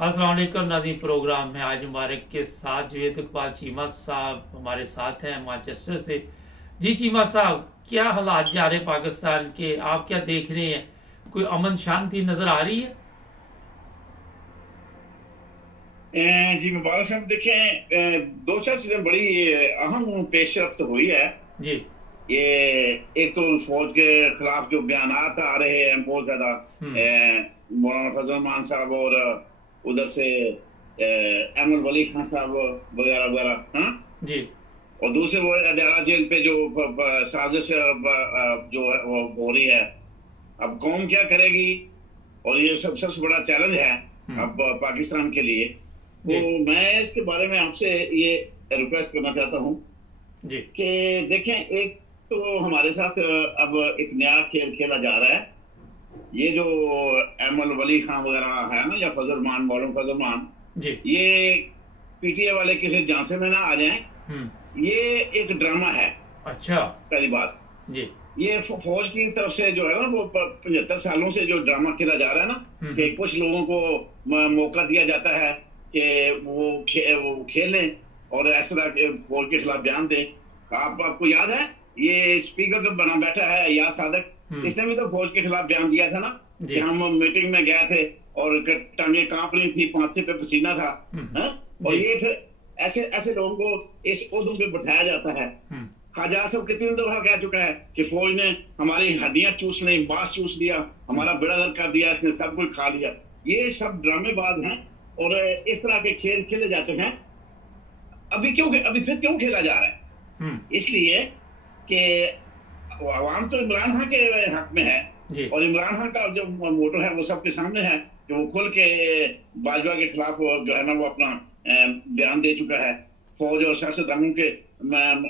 अस्सलाम वालेकुम नाज़रीन। प्रोग्राम में आज हमारे के साथ जुवेद इकबाल चीमा साहब हमारे साथ हैं मैनचेस्टर से। जी चीमा साहब, क्या हालात जा रहे हैं पाकिस्तान के, आप क्या देख रहे हैं? कोई अमन शांति नजर आ रही है? जी मुबारक साहब, देखें, दो चार चीजें बड़ी अहम पेशरफ्त हुई है। जी। ये एक तो फौज के खिलाफ जो बयानात आ रहे हैं बहुत ज्यादा, हम्म। मौलाना फजल मान साहब और उधर से अहमद वली खान साहब वगैरह वगैरह, हाँ। जी। और दूसरे वो अडयाला जेल पे जो साजिश जो है वो हो रही है। अब कौम क्या करेगी, और ये सबसे बड़ा चैलेंज है हम्म। अब पाकिस्तान के लिए। तो जी। मैं इसके बारे में आपसे ये रिक्वेस्ट करना चाहता हूँ जी। कि देखें, एक तो हमारे साथ अब एक नया खेल खेला जा रहा है। ये जो अहमद वली खान वगैरह है ना, या फजल मान, मौलवी फजल मान, जी। ये पीटीए वाले किसी झांसे में ना आ जाएं। हम्म। ये एक ड्रामा है, अच्छा। पहली बात। जी। ये फौज की तरफ से जो है ना, वो 75 सालों से जो ड्रामा खेला जा रहा है ना, कि हम्म। कुछ लोगों को मौका दिया जाता है कि वो खेलें और इस तरह के फौज के खिलाफ बयान दें। आपको याद है, ये स्पीकर जो बना बैठा है या सादक, हम्म। इसने भी तो फौज के खिलाफ बयान दिया था ना, कि जी। हम मीटिंग में गए थे और टांगे कांप रही थी, माथे पे पसीना था, हम्म। हाँ? और जी। ये फिर ऐसे ऐसे लोगों को इस ओहदों पे बैठाया जाता है। हम्म। ख्वाजा आसिफ कितनी दफा कह चुका है कि फौज ने हमारी हड्डियां चूस ली, मांस चूस लिया, हमारा बेड़ा गर्क कर दिया, इसने सब कुछ खा लिया। ये सब ड्रामेबाज हैं और इस तरह के खेल खेले जाते हैं। अभी फिर क्यों खेला जा रहा है? हम्म। इसलिए कि आवाम तो इमरान खान के हक में है, जी। और इमरान खान का जो मोटो है वो सबके सामने है कि वो खुल के बाजवा के खिलाफ जो है ना वो अपना बयान दे चुका है। फौज और सियासतदानों के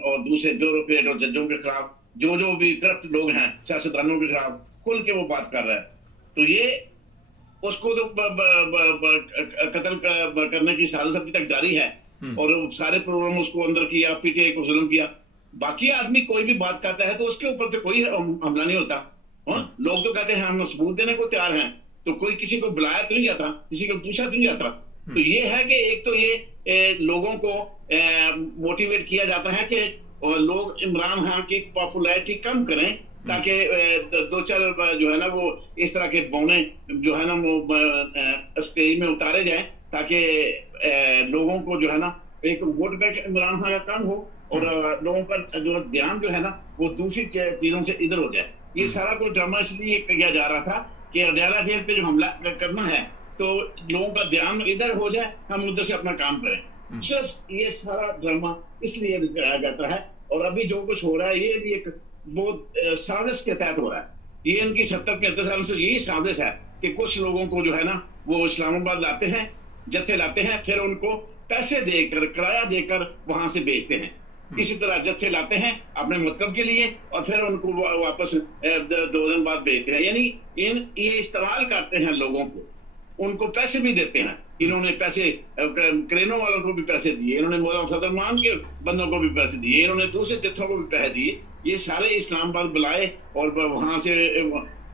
और दूसरे ब्यूरोक्रेट और जजों के खिलाफ, जो भी करप्ट लोग हैं सियासतदानों के खिलाफ खुल के वो बात कर रहा है। तो ये उसको तो कत्ल करने की साजिश अभी तक जारी है, और सारे प्रोग्राम उसको अंदर किया, पीटीआई को जुल्म किया। बाकी आदमी कोई भी बात करता है तो उसके ऊपर से कोई हमला नहीं होता। लोग तो कहते हैं हम सबूत देने को तैयार हैं, तो कोई किसी को बुलाया तो नहीं जाता, किसी को पूछा तो नहीं जाता। तो ये है कि एक तो ये लोगों को मोटिवेट किया जाता है कि लोग इमरान खान की पॉपुलैरिटी कम करें, ताकि दो चार जो है ना वो इस तरह के बौने जो है ना वो स्टेज में उतारे जाए, ताकि लोगों को जो है ना एक वोट बैंक इमरान खान का कम हो, और लोगों का जो ध्यान जो है ना वो दूसरी चीजों से इधर हो जाए। ये सारा कोई ड्रामा इसलिए किया जा रहा था कि अडयाला जेल पे जो हमला करना है तो लोगों का ध्यान इधर हो जाए, हम उधर से अपना काम करें। सिर्फ ये सारा ड्रामा इसलिए दिखाया जाता है। और अभी जो कुछ हो रहा है ये भी एक बहुत साजिश के तहत हो रहा है। ये इनकी 70-75 साल से यही साजिश है कि कुछ लोगों को जो है ना वो इस्लामाबाद लाते हैं, जत्थे लाते हैं, फिर उनको पैसे देकर, किराया देकर वहां से बेचते हैं। इसी तरह जत्थे लाते हैं अपने मतलब के लिए, और फिर उनको वापस 2 दिन बाद बेचते हैं। यानी ये इस्तेमाल करते हैं लोगों को, उनको पैसे भी देते हैं। इन्होंने पैसे क्रेनों वालों को भी पैसे दिए, इन्होंने मौलाना फजल मान के बंदों को भी पैसे दिए, इन्होंने दूसरे जत्थों को भी पैसे दिए। ये सारे इस्लामाबाद बुलाए और वहां से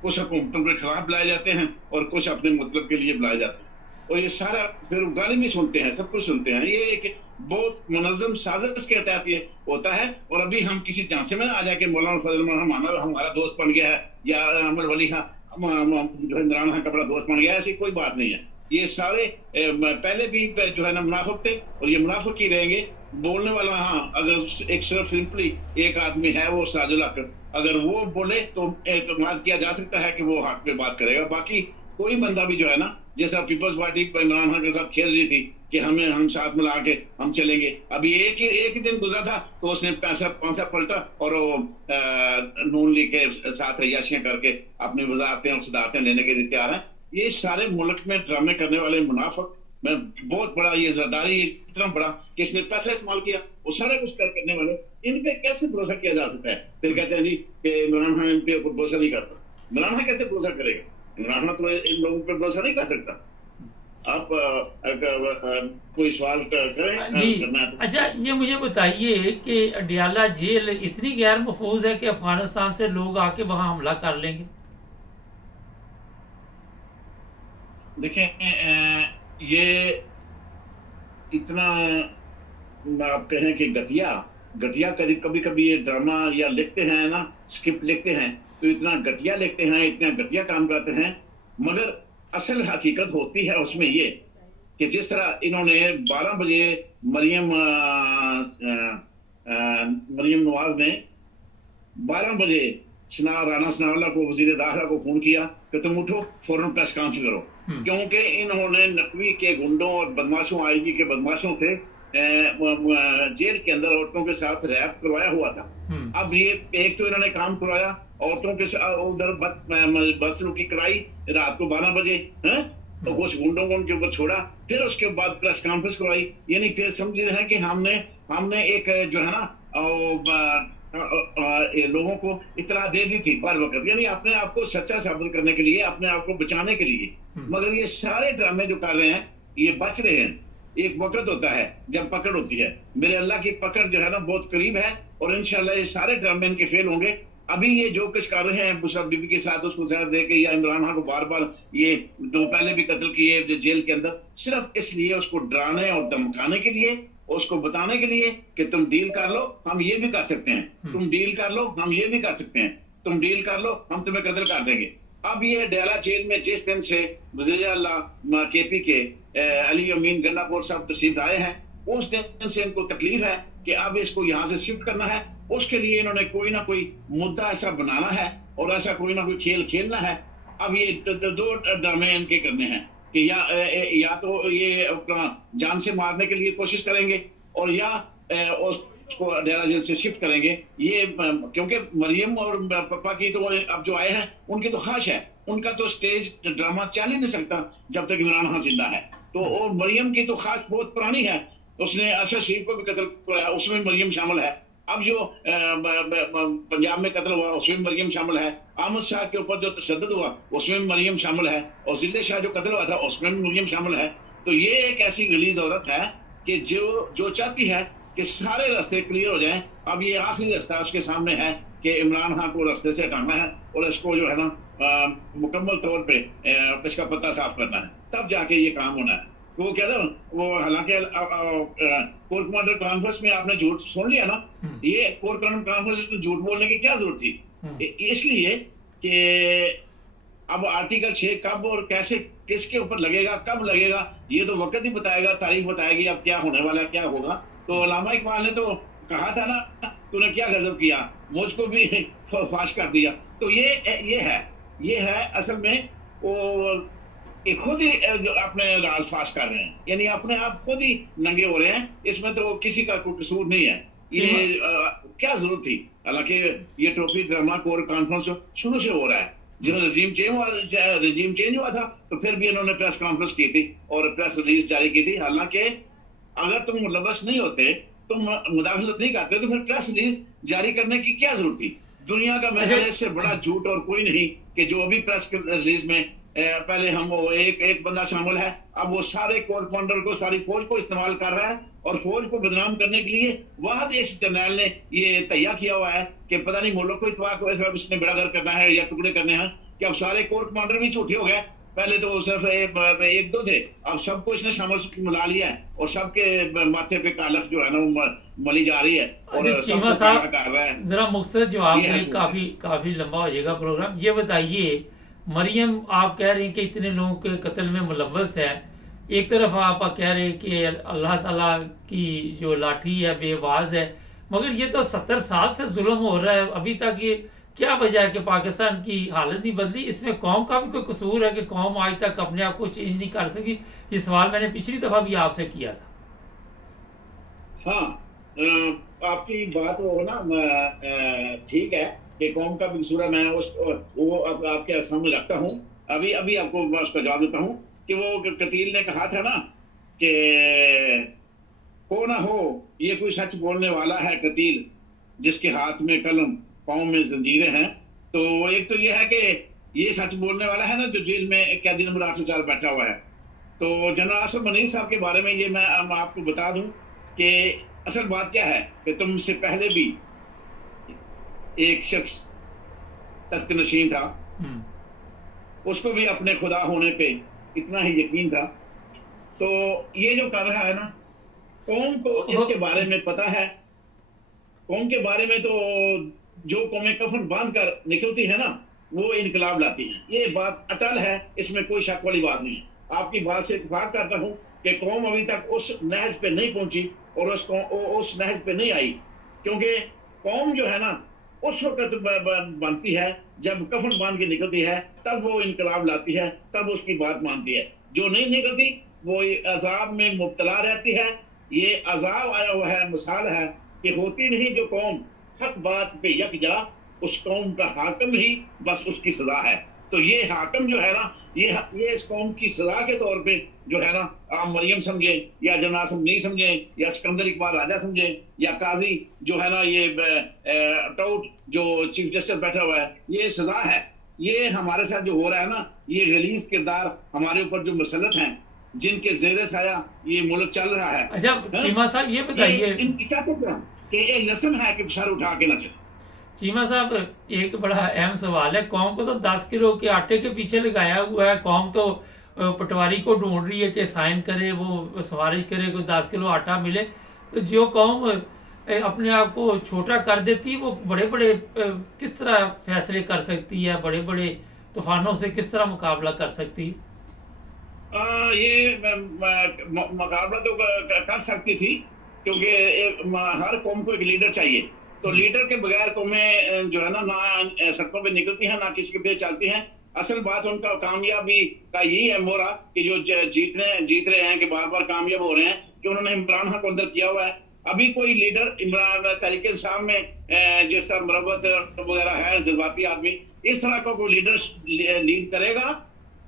कुछ हुकूमतों के खिलाफ बुलाए जाते हैं और कुछ अपने मतलब के लिए बुलाए जाते हैं। और ये सारा फिर गाली भी सुनते हैं, सब कुछ सुनते हैं। ये एक बहुत मुनज़्ज़म साजिश के तहत ये होता है। और अभी हम किसी झांसे में ना आ जाए कि मौलाना फजल हमारा दोस्त बन गया है, या अहमद वली खान जो इमरान खान का बड़ा दोस्त बन गया है, ऐसी कोई बात नहीं है। ये सारे पहले भी जो है ना मुनाफिक थे, और ये मुनाफिक ही रहेंगे। बोलने वाला, हाँ, अगर एक सिर्फ सिंपली एक आदमी है वो साजुल हक, अगर वो बोले तो एतमाद किया जा सकता है कि वो हक पे बात करेगा। बाकी कोई बंदा भी जो है ना, जैसा पीपल्स पार्टी इमरान खान के साथ खेल रही थी कि हम साथ मिला के हम चलेंगे, अभी एक ही दिन गुजरा था तो उसने पैसा पलटा और वो नून लीग के साथ अय्याशियां करके अपनी वजारतें और सदारतें लेने के लिए तैयार हैं। ये सारे मुल्क में ड्रामे करने वाले मुनाफिक में बहुत बड़ा ये जरदारी इतना बड़ा कि इसने पैसा इस्तेमाल किया, वो सारा कुछ करने वाले, इन पे कैसे भरोसा किया जा सकता है? फिर कहते हैं जी कि इमरान खान इन पे भरोसा नहीं करता। इमरान खान कैसे भरोसा करेगा? इमरान खान तो इन लोगों पे भरोसा नहीं कर सकता। आप कोई सवाल करें जी। तो। अच्छा, ये मुझे बताइए कि अडयाला जेल इतनी गैर महफूज है कि अफगानिस्तान से लोग आके वहां हमला कर लेंगे? देखें, ये इतना आप कहें कि घटिया घटिया, कभी कभी ये ड्रामा या लिखते हैं ना, स्क्रिप्ट लिखते हैं तो इतना घटिया लिखते हैं, इतना घटिया काम करते हैं। मगर असल हकीकत होती है उसमें ये कि जिस तरह इन्होंने 12 बजे मरियम मरियम नवाज ने 12 बजे राणा सनाउल्लाह को, वजीर दाखिला को फोन किया कि तुम उठो, फौरन प्रेस कॉन्फ्रेंस करो, क्योंकि इन्होंने नकवी के गुंडों और बदमाशों, आईजी के बदमाशों से जेल के अंदर औरतों के साथ रैप करवाया हुआ था। अब ये एक तो इन्होंने काम करवाया, औरतों के साथ उधर बदसलूकी कराई रात को 12 बजे, है तो कुछ गुंडों को उनके ऊपर छोड़ा, फिर उसके बाद प्रेस कॉन्फ्रेंस करवाई। यानी फिर समझ रहे हैं कि हमने एक जो है ना लोगों को इतला दे दी थी बर वक्त, यानी अपने आप को सच्चा साबित करने के लिए, अपने आप को बचाने के लिए। मगर ये सारे ड्रामे जो कर रहे हैं ये बच रहे हैं। एक वक्त होता है जब पकड़ होती है, मेरे अल्लाह की पकड़ जो है ना बहुत करीब है, और इंशाल्लाह ये सारे ड्रामे इनके फेल होंगे। अभी ये जो कुछ कर रहे हैं बुशरा बीबी के साथ, उसको जहर दे के, या इमरान खान को बार बार ये दो पहले भी कत्ल किए जेल के अंदर, सिर्फ इसलिए उसको डराने और धमकाने के लिए, उसको बताने के लिए कि तुम डील कर लो, हम ये भी कर सकते हैं, तुम डील कर लो, हम ये भी कर सकते हैं, तुम डील कर लो, हम तुम्हें कत्ल कर देंगे। अब ये डेला जेल में जिस दिन से वज़ीर आला केपी के अली अमीन गन्नापुर साहब तशरीफ आए हैं, उस दिन से इनको तकलीफ है कि अब इसको यहाँ से शिफ्ट करना है। उसके लिए इन्होंने कोई ना कोई मुद्दा ऐसा बनाना है और ऐसा कोई ना कोई खेल खेलना है। अब ये दो ड्रामे इनके करने हैं कि या तो ये अपना जान से मारने के लिए कोशिश करेंगे, और या उसको डेरा जेल से शिफ्ट करेंगे। ये क्योंकि मरियम और पापा की तो अब जो आए हैं उनकी तो ख्वाहिश है, उनका तो स्टेज ड्रामा चल ही नहीं सकता जब तक इमरान खान जिंदा है। तो और मरियम की तो खास बहुत पुरानी है, उसने असद शरीफ को भी कत्ल कराया, उसमें मरियम शामिल है। अब जो पंजाब में कत्ल हुआ उसमें मरियम शामिल है, अहमद शाह के ऊपर जो तशद्दुद हुआ उसमें मरियम शामिल है, और जिले शाह जो कत्ल हुआ था उसमें भी मरियम शामिल है। तो ये एक ऐसी रिलीज औरत है कि जो चाहती है कि सारे रास्ते क्लियर हो जाएं। अब ये आखिरी रास्ता उसके सामने है कि इमरान खान को रास्ते से हटाना है और इसको जो है ना मुकम्मल तौर पे इसका पत्ता साफ करना है, तब जाके ये काम होना है। तो वो क्या था वो, हालांकि कोर कमांडर कॉन्फ्रेंस में आपने झूठ सुन लिया ना, ये कोर कमांडर कॉन्फ्रेंस में झूठ बोलने की क्या जरूरत थी? इसलिए कि अब आर्टिकल 6 कब और कैसे किसके ऊपर लगेगा, कब लगेगा, ये तो वक्त ही बताएगा, तारीख बताएगी अब क्या होने वाला है, क्या होगा। तो अल्लामा इकबाल ने तो कहा था ना, तूने क्या गजब किया, मुझको भी फाश कर दिया। तो ये है असल में वो खुद ही अपने राज फाश कर रहे हैं, यानी अपने आप खुद ही नंगे हो रहे हैं। इसमें तो किसी का कोई कसूर नहीं है। ये क्या जरूरत थी? हालांकि ये ट्रॉफी ड्रामा कोर कॉन्फ्रेंस शुरू से हो रहा है, जिन्होंने रजीम चेंज हुआ था तो फिर भी इन्होंने प्रेस कॉन्फ्रेंस की थी और प्रेस रिलीज जारी की थी। हालांकि अगर तुम मुलव्वस नहीं होते, तुम मुदाखलत नहीं करते, तो फिर प्रेस रिलीज जारी करने की क्या जरूरत थी? दुनिया का मैंने इससे बड़ा झूठ और कोई नहीं कि जो अभी प्रेस रिलीज में पहले हम वो एक बंदा शामिल है, अब वो सारे कोर कमांडर को, सारी फौज को इस्तेमाल कर रहा है, और फौज को बदनाम करने के लिए वाहद इस जर्नैल ने ये तैयार किया हुआ है कि पता नहीं मुल्क को इतवाक को ऐसा इसने बेड़ागर करना है या टुकड़े करने हैं, कि अब सारे कोर कमांडर भी झूठे हो गए। पहले तो सिर्फ एक दो थे, अब सबको इसने शामिल मिला लिया है, और सबके माथे पे कालख जो है ना वो मली जा रही है, और चीमा साहब जरा मुख्तसर जवाब दें, काफी लंबा हो जाएगा प्रोग्राम। ये बताइए, मरियम आप कह रहे हैं कि इतने लोगों के कत्ल में मुलव्वस है, एक तरफ आप कह रहे हैं कि अल्लाह ताला की जो लाठी है बेवाज है, मगर ये तो 70 साल से जुल्म हो रहा है अभी तक। ये क्या वजह है कि पाकिस्तान की हालत नहीं बदली? इसमें कौम का भी कोई कसूर है कि कौम आज तक अपने आप को चेंज नहीं कर सकी? ये सवाल मैंने पिछली दफा भी आपसे किया था। हाँ, आपकी बात वो ना ठीक है कि कौम का भी कसूर है। मैं वो अब आपके सामने रखता हूँ, अभी आपको मैं उसका जवाब देता हूँ कि वो कतील ने कहा था ना कि हो ना हो ये कोई सच बोलने वाला है कतील जिसके हाथ में कलम पाँव में जंजीरें हैं। तो एक तो ये है कि ये सच बोलने वाला है ना जो जेल में कैदी नंबर 804 बैठा हुआ है। तो जनरल आसिफ मनीर साहब के बारे में ये मैं आपको बता दूं कि असल बात क्या है कि तुमसे पहले भी एक शख्स तख्त नशीन था, उसको भी अपने खुदा होने पे इतना ही यकीन था तो ये जो कर रहा है ना, कौम को इसके बारे में पता है। कौम के बारे में तो जो कौमें कफन बांध कर निकलती है ना, वो इनकलाब लाती हैं। ये बात अटल है, इसमें कोई शक वाली बात नहीं है। आपकी बात से इत्तेफाक करता हूं कि कौम अभी तक उस नहज पे नहीं पहुंची और उस नहज पे नहीं आई, क्योंकि कौम जो है ना उस वक्त बनती है जब कफन बांध के निकलती है, तब वो इनकलाब लाती है, तब उसकी बात मानती है। जो नहीं निकलती वो अजाब में मुब्तला रहती है। ये अजाब आया हुआ है, मिसाल है कि होती नहीं जो कौम हक बात पे यकजा, उस कौम का हाकिम ही बस उसकी सजा है। तो ये हाकिम जो है ना, ये इस कौम की सजा के तौर पे जो है ना, आप मरियम समझे या जनासम नहीं समझे या सिकंदर इकबाल राजा समझे या काजी जो है ना, ये टाउट जो चीफ जस्टिस बैठा हुआ है, ये सजा है। ये हमारे साथ जो हो रहा है ना, ये गलीज किरदार हमारे ऊपर जो मुसल्लत हैं, जिनके जेरे साया ये मुल्क चल रहा है। अच्छा चीमा साहब ये बताइए, एक लेसन है कि सर उठा के ना चले। चीमा साहब एक बड़ा अहम सवाल है, कौम को तो 10 किलो के आटे के पीछे लगाया हुआ है। कौम तो पटवारी को ढूंढ रही है कि साइन करे, वो सिफारिश करे, कोई 10 किलो आटा मिले। तो जो कौम अपने आप को छोटा कर देती है, वो बड़े बड़े किस तरह फैसले कर सकती है, बड़े बड़े तूफानों से किस तरह मुकाबला कर सकती है? ये मुकाबला तो कर सकती थी, क्योंकि हर कौम को एक लीडर चाहिए। तो लीडर के बगैर कौमें जो है ना सड़कों पे निकलती हैं, ना किसी के पीछे चलती हैं। असल बात उनका कामयाबी का यही है मोरा कि जो जीत रहे हैं, कि बार बार कामयाब हो रहे हैं, कि उन्होंने इमरान खान को अंदर किया हुआ है। अभी कोई लीडर इमरान तरीके साहब में जिस तरह मुरब्बत वगैरह है, जज्बाती आदमी, इस तरह का कोई लीडर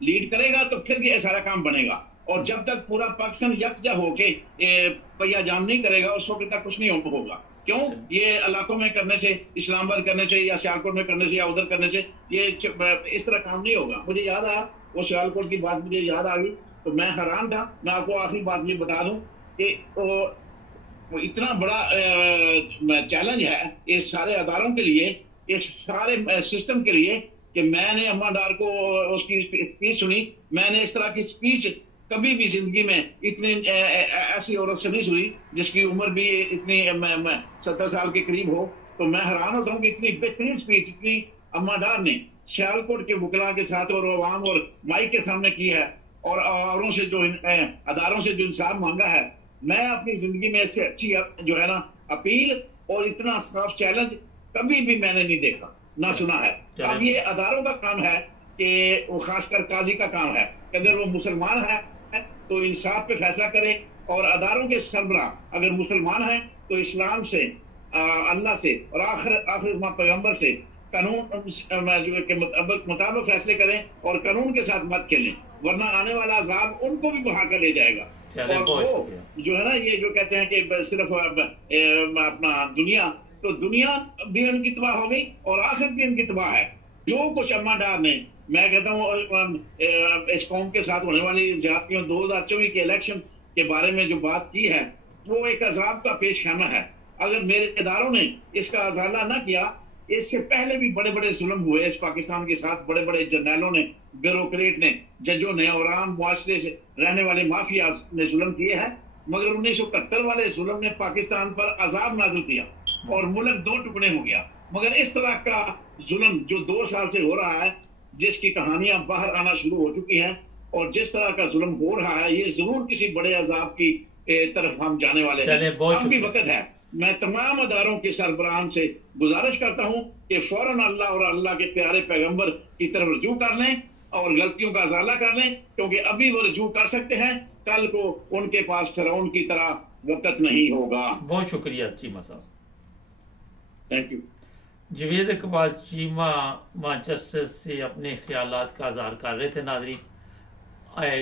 लीड करेगा तो फिर ये सारा काम बनेगा। और जब तक पूरा पाकिस्तान यकजा होके पहिया जाम नहीं करेगा, उस वक्त तक कुछ नहीं होगा। क्यों? ये इलाकों में करने से, इस्लामाबाद करने से या सियालकोट में करने से या उधर करने से ये इस तरह काम नहीं होगा। मुझे याद आया, वो सियालकोट की बात मुझे याद आ गई तो मैं हैरान था। मैं आपको आखिरी बात ये बता दूं कि वो इतना बड़ा चैलेंज है इस सारे अदारों के लिए, इस सारे सिस्टम के लिए, कि मैंने अम्मा डार को उसकी स्पीच सुनी। मैंने इस तरह की स्पीच कभी भी जिंदगी में इतनी ऐसी औरत से नहीं सुनी जिसकी उम्र भी इतनी 70 साल के करीब हो। तो मैं हैरान होता हूँ कि इतनी बेहतरीन स्पीच इतनी अम्मा डार ने सियालकोट के वकला के साथ और अवाम और माइक के सामने की है, और औरों से जो अदारों से जो इंसाफ मांगा है। मैं अपनी जिंदगी में इससे अच्छी जो है ना अपील और इतना साफ चैलेंज कभी भी मैंने नहीं देखा ना सुना है। अब ये अदारों का काम है कि वो खासकर काजी का काम है कि अगर वो मुसलमान है तो इंसाफ पे फैसला करे, और अदारों के सरबराह अगर मुसलमान है तो इस्लाम से, अल्लाह से और आखिर पैगंबर से कानून के मुताबिक फैसले करें और कानून के साथ मत खेलें, वरना आने वाला अजाब उनको भी बहा कर ले जाएगा। और वो जो है ना, ये जो कहते हैं कि सिर्फ अपना दुनिया, तो दुनिया भी उनकी तबाह हो गई और आखिर भी उनकी तबाह है। जो कुछ अम्मा डार ने, मैं कहता हूँ इस कौम के साथ होने वाली ज्यादतियों 2024 के इलेक्शन के बारे में जो बात की है, वो एक अजाब का पेश खाना है। अगर मेरे इदारों ने इसका अजाला न किया, इससे पहले भी बड़े बड़े जुल्म हुए इस पाकिस्तान के साथ। बड़े बड़े जर्नैलों ने, ब्यूरोक्रेट ने, जजों ने और आम मुआशरे से रहने वाले माफिया ने जुल्म किए हैं, मगर 1971 वाले जुल्म ने पाकिस्तान पर अजाब नाजिल किया और मुल्क 2 टुकड़े हो गया। मगर इस तरह का जुल्म जो 2 साल से हो रहा है, जिसकी कहानियां बाहर आना शुरू हो चुकी हैं, और जिस तरह का जुल्म हो रहा है, ये जरूर किसी बड़े अजाब की तरफ हम जाने वाले हैं। अब भी वक्त है। मैं तमाम अदारों के सरबराहान से गुजारिश करता हूं कि फौरन अल्लाह और अल्लाह के प्यारे पैगंबर की तरफ रुजू कर लें और गलतियों का अजाला कर लें, क्योंकि अभी वो रुजू कर सकते हैं, कल को उनके पास फिरौन की तरह वक्त नहीं होगा। बहुत शुक्रिया चीमा साहब, thank you. Javed Iqbal Cheema Manchester से अपने ख्यालात का इज़हार कर रहे थे। नाज़रीन,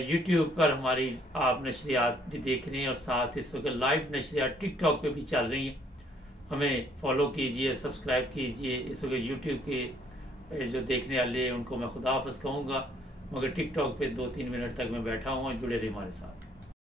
यूट्यूब पर हमारी आप नशरियात भी देख रहे हैं और साथ इस वक्त लाइव नशरियात टिकटॉक पे भी चल रही हैं। हमें फॉलो कीजिए, सब्सक्राइब कीजिए। इस वक्त यूट्यूब के जो देखने वाले उनको मैं खुदा हाफ़िज़ कहूँगा, मगर टिकटॉक पे 2-3 मिनट तक मैं बैठा हुआ, जुड़े रहे हमारे साथ।